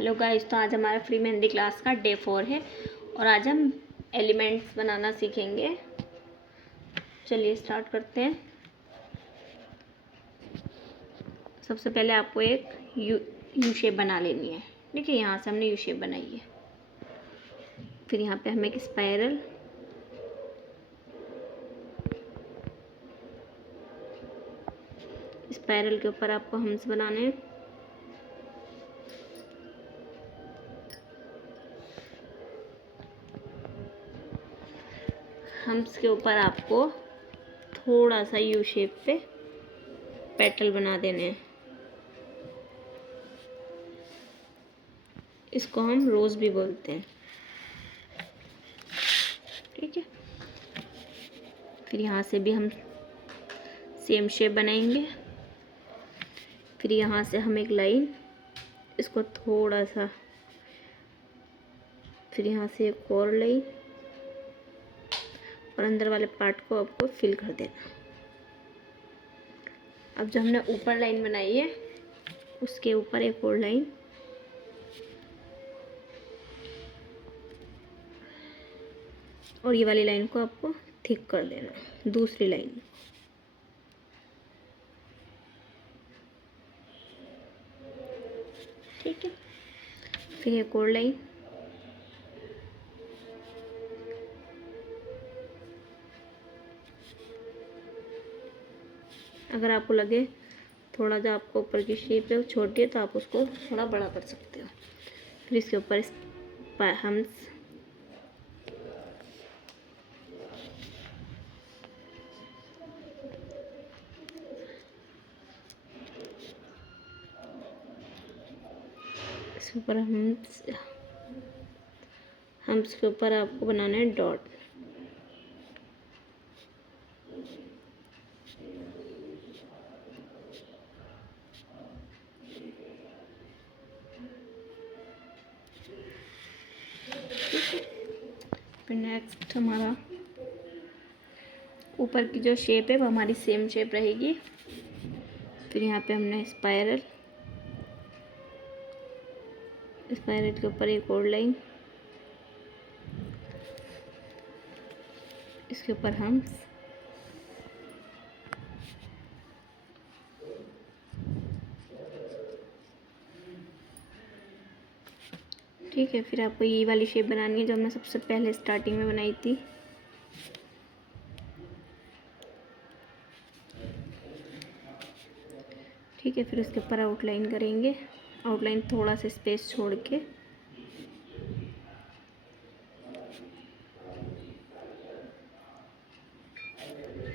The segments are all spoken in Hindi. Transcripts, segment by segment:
हेलो गाइस, तो आज हमारा फ्री मेहंदी क्लास का डे 4 है और आज हम एलिमेंट्स बनाना सीखेंगे। चलिए स्टार्ट करते हैं। सबसे पहले आपको एक यू शेप बना लेनी है। देखिए यहाँ से हमने यू शेप बनाई है। फिर यहाँ पे हमें एक स्पाइरल, स्पाइरल के ऊपर आपको हम्स बनाने हैं। हम्स के ऊपर आपको थोड़ा सा यू शेप पे पेटल बना देने हैं। इसको हम रोज भी बोलते हैं, ठीक है। फिर यहाँ से भी हम सेम शेप बनाएंगे। फिर यहाँ से हम एक लाइन, इसको थोड़ा सा, फिर यहाँ से एक और लाइन और अंदर वाले पार्ट को आपको फिल कर देना। अब जो हमने ऊपर लाइन बनाई है उसके ऊपर एक और लाइन, और ये वाली लाइन को आपको थिक कर देना, दूसरी लाइन। ठीक है। फिर एक और लाइन, अगर आपको लगे थोड़ा जो आपको ऊपर की शेप है वो छोटी है तो आप उसको थोड़ा बड़ा कर सकते हो। फिर इसके ऊपर हम इसके ऊपर हम इसके ऊपर आपको बनाना है डॉट। फिर नेक्स्ट हमारा ऊपर की जो शेप है वो हमारी सेम शेप रहेगी। फिर यहाँ पे हमने स्पाइरल, स्पाइरल के ऊपर एक और लाइन, इसके ऊपर हम ठीक है। फिर आपको ये वाली शेप बनानी है जो हमने सबसे पहले स्टार्टिंग में बनाई थी। ठीक है। फिर उसके ऊपर आउटलाइन करेंगे, आउटलाइन थोड़ा सा स्पेस छोड़ के।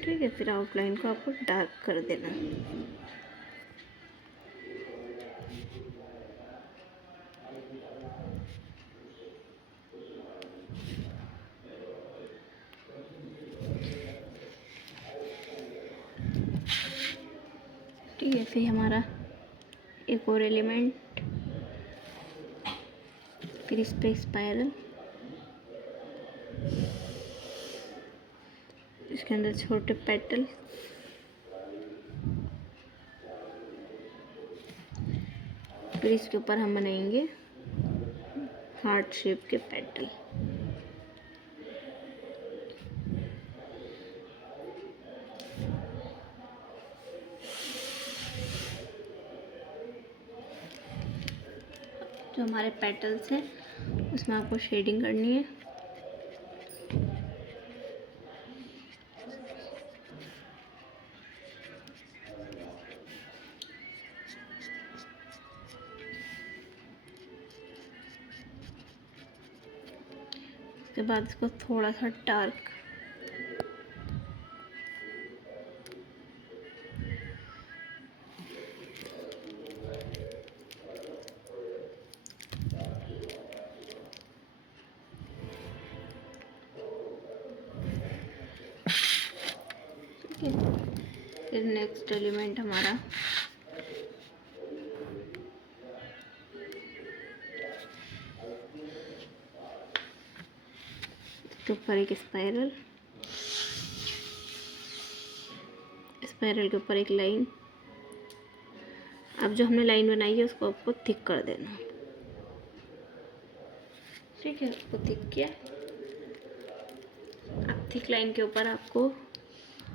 ठीक है। फिर आउटलाइन को आपको डार्क कर देना। ठीक है। फिर हमारा एक और एलिमेंट, फिर इस पे स्पाइरल, इसके अंदर छोटे पेटल, फिर इसके ऊपर हम बनाएंगे हार्ट शेप के पेटल। जो हमारे पेटल्स हैं उसमें आपको शेडिंग करनी है। उसके बाद इसको थोड़ा सा डार्क, फिर नेक्स्ट एलिमेंट हमारा इसके ऊपर एक स्पाइरल, स्पाइरल के ऊपर एक लाइन। अब जो हमने लाइन बनाई है उसको आपको थिक कर देना। ठीक है, उसको थिक किया। अब थिक लाइन के ऊपर आपको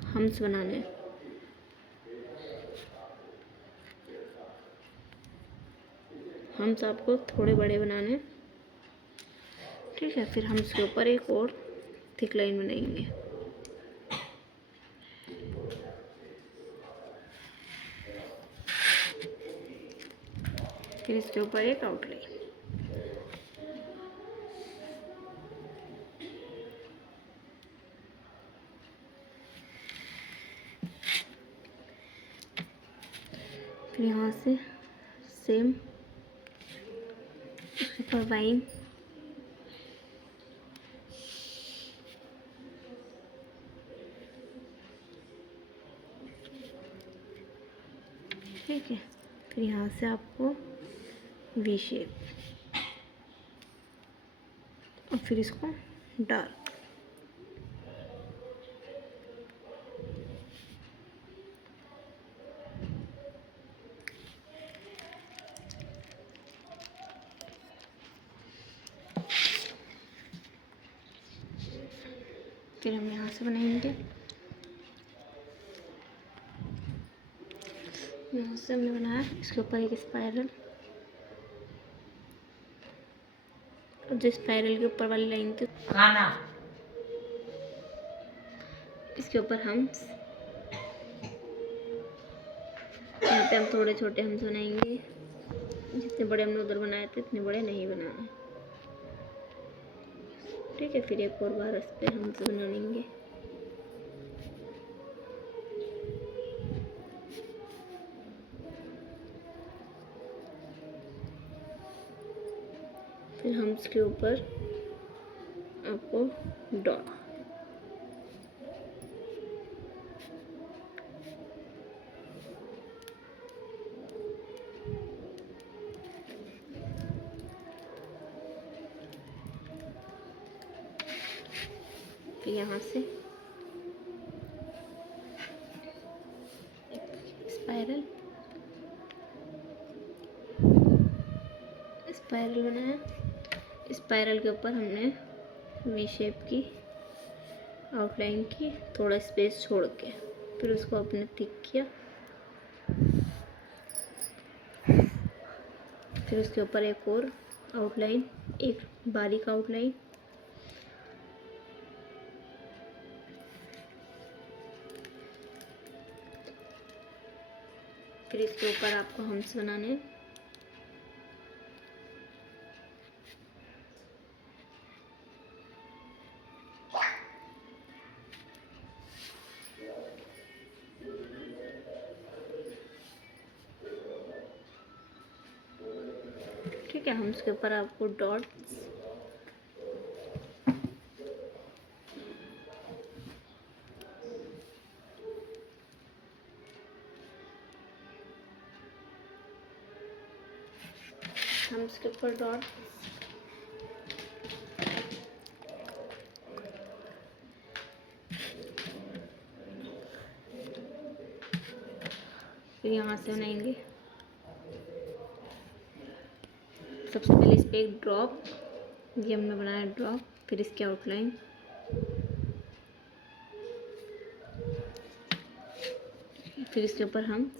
हम्स बनाने हैं। हम्स आपको थोड़े बड़े बनाने हैं, ठीक है। फिर हम उसके ऊपर एक और थिक लाइन बनाएंगे। फिर इसके ऊपर एक आउटलाइन। फिर यहाँ से सेम उसके ऊपर वाइन, ठीक है। फिर यहाँ से आपको वी शेप और फिर इसको डार्क। फिर हम यहाँ से बनाएंगे, यहाँ से हमने बनाया इसके ऊपर एक स्पाइरल, और जो स्पाइरल के ऊपर वाली लाइन थी खाना, इसके ऊपर हम यहाँ पे हम थोड़े छोटे हम्स बनाएंगे। जितने बड़े हमने उधर बनाए थे इतने बड़े नहीं बनाने, ठीक है। फिर एक और बार इस पर हम्स बना लेंगे। फिर हम्स के ऊपर आपको डॉट, फिर यहाँ से स्पाइरल, स्पाइरल बनाया। स्पाइरल के ऊपर हमने वी शेप की आउटलाइन की, थोड़ा स्पेस छोड़ के। फिर उसको अपने थिक किया। फिर उसके ऊपर एक और आउटलाइन, एक बारीक आउटलाइन, फिर इसके ऊपर आपको हम्स बनाने हैं। ठीक है, हम्स के ऊपर आपको डॉट्स, हम्स के ऊपर डॉट, फिर यहाँ से बनाएंगे। सबसे पहले इस पर एक ड्रॉप, ये हमने बनाया ड्रॉप। फिर इसकी आउटलाइन, फिर इसके ऊपर हम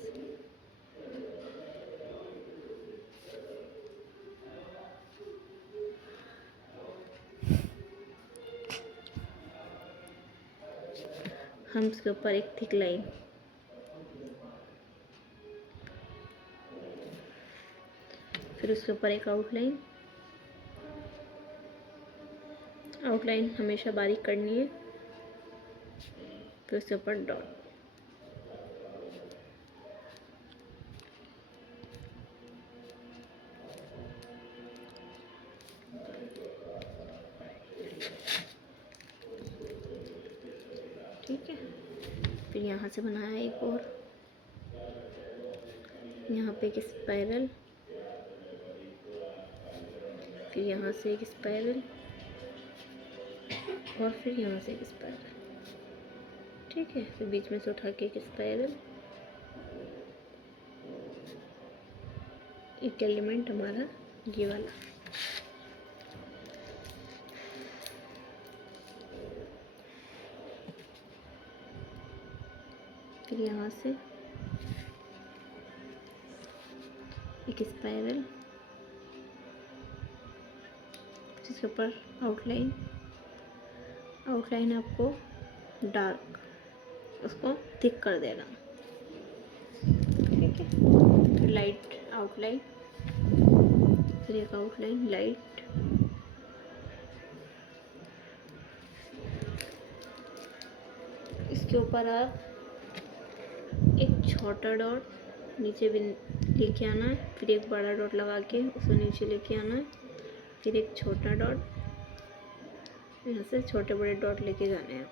इसके ऊपर एक थिक लाइन, फिर उसके ऊपर एक आउटलाइन। आउटलाइन हमेशा बारीक करनी है। फिर उसके ऊपर डॉट, ठीक है। फिर यहाँ से बनाया एक और, यहाँ पे एक स्पाइरल, फिर यहाँ से एक स्पाइरल, और फिर यहाँ से एक स्पाइरल, ठीक है। फिर बीच में से उठा के एक स्पाइरल। एक एलिमेंट हमारा ये वाला, फिर यहाँ से एक स्पाइरल, जिसके ऊपर आउटलाइन आपको डार्क, उसको थिक कर देना। ठीक है, फिर लाइट आउटलाइन, फिर एक आउटलाइन लाइट, इसके ऊपर आप एक छोटा डॉट नीचे भी लेके आना है, फिर एक बड़ा डॉट लगा के उसको नीचे लेके आना है, फिर एक छोटा डॉट, यहाँ से छोटे बड़े डॉट लेके जाने हैं।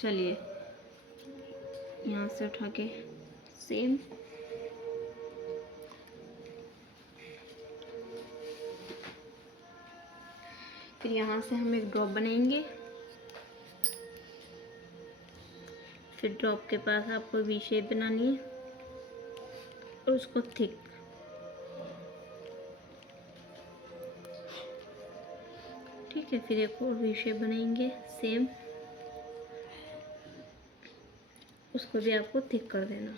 चलिए यहाँ से उठा के सेम फिर यहाँ से हम एक ड्रॉप बनाएंगे। फिर ड्रॉप के पास आपको वी शेप बनानी है और उसको थिक, ठीक है। फिर एक और वी शेप बनाएंगे सेम, उसको भी आपको थिक कर देना।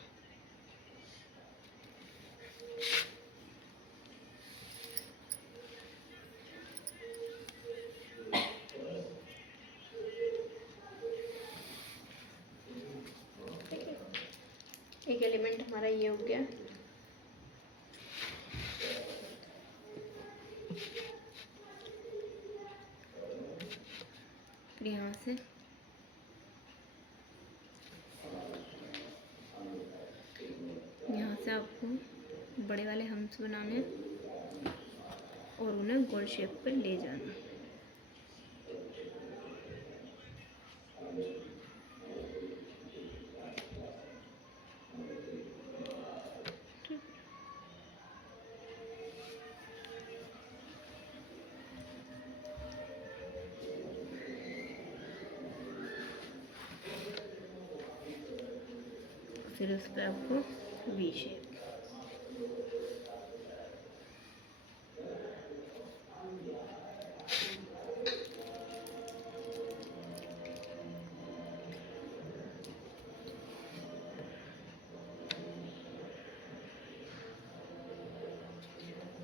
एक एलिमेंट हमारा ये हो गया। फिर यहाँ से आपको बड़े वाले हम्स बनाने और उन्हें गोल शेप पर ले जाना। फिर उस पर आपको वी शेप,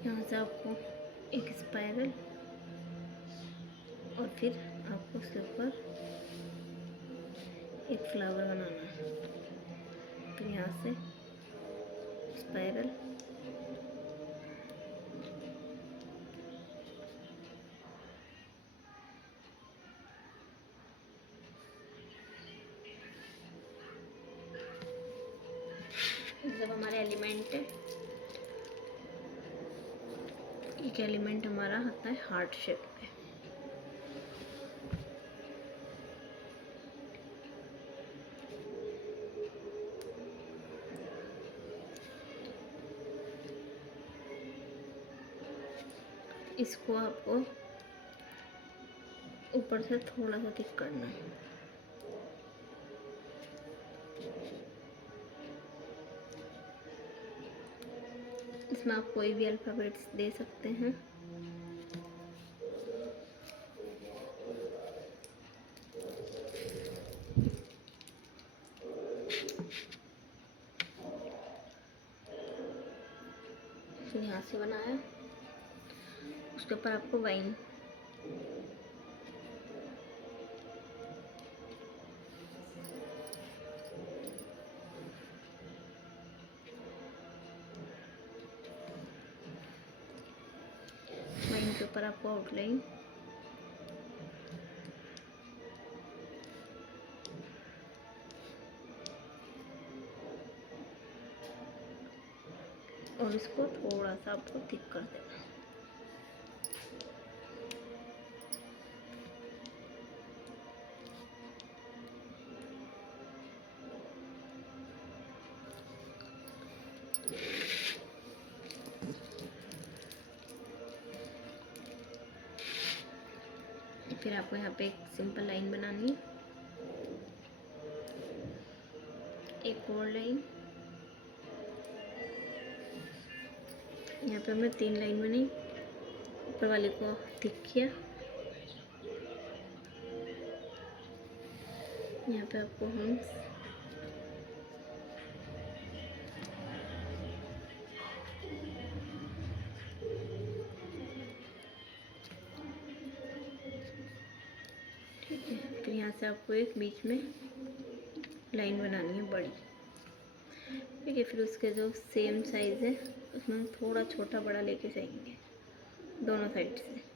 यहाँ से आपको एक स्पाइरल और फिर आपको उसके ऊपर एक फ्लावर बनाना है। फिर यहाँ से स्पाइरल, जब हमारे एलिमेंट है, एक एलिमेंट हमारा आता है हार्ट शेप पे। इसको आपको ऊपर से थोड़ा सा थिक करना है। इसमें आप कोई भी अल्फ़ाबेट्स दे सकते हैं। फिर यहाँ से बनाया, उसके ऊपर आपको वाइन, वाइन के ऊपर आपको आउटलाइन, और इसको थोड़ा सा आपको थिक कर देना। आपको यहाँ पे एक सिंपल लाइन बनानी है, एक और लाइन। यहाँ पे हमने 3 लाइन बनाई, ऊपर वाले को थिक किया। यहाँ पे आपको हम ठीक है, फिर यहाँ से आपको एक बीच में लाइन बनानी है बड़ी। ठीक है, फिर उसके जो सेम साइज़ है उसमें थोड़ा छोटा बड़ा लेके जाएंगे दोनों साइड से।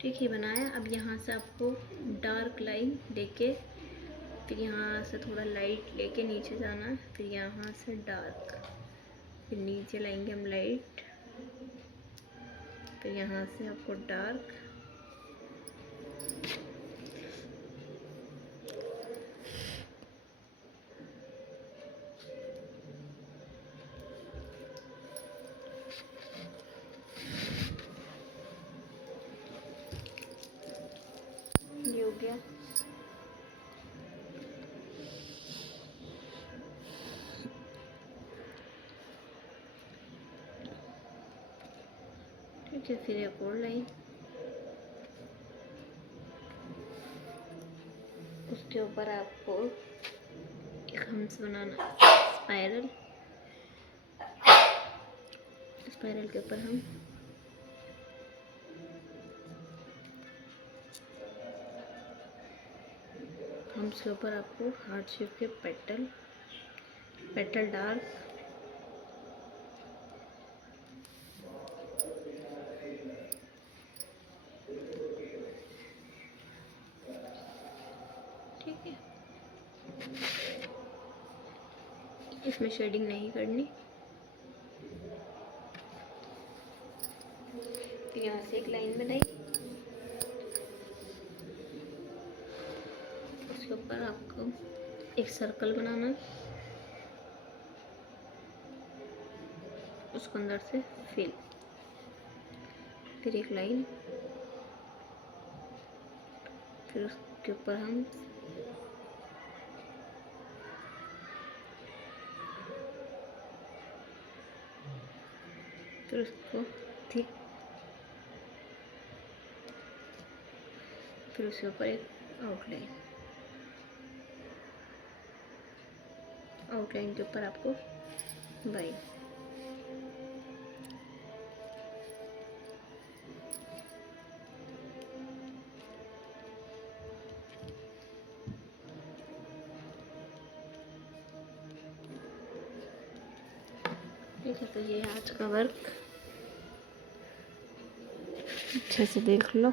ठीक ही बनाया। अब यहाँ से आपको डार्क लाइन लेके फिर यहाँ से थोड़ा लाइट लेके नीचे जाना है, फिर यहाँ से डार्क, फिर नीचे लाएंगे हम लाइट, फिर यहाँ से आपको डार्क, ये हो गया। ठीक है, फिर एक और लाइन, उसके ऊपर आपको एक हम्स बनाना, स्पाइरल। स्पाइरल के ऊपर हम हम्स के ऊपर आपको हार्ट शेप के पेटल, पेटल डार्क, ठीक है। इसमें शेडिंग नहीं करनी। फिर यहाँ से एक लाइन बनाई, उसके ऊपर आपको एक सर्कल बनाना है, उसको अंदर से फिल, फिर एक लाइन, फिर उसके ऊपर हम फिर उसको थिक, फिर उसके ऊपर एक आउटलाइन, आउटलाइन के ऊपर आपको वाइट। ठीक है, तो ये आज का वर्क अच्छे से देख लो।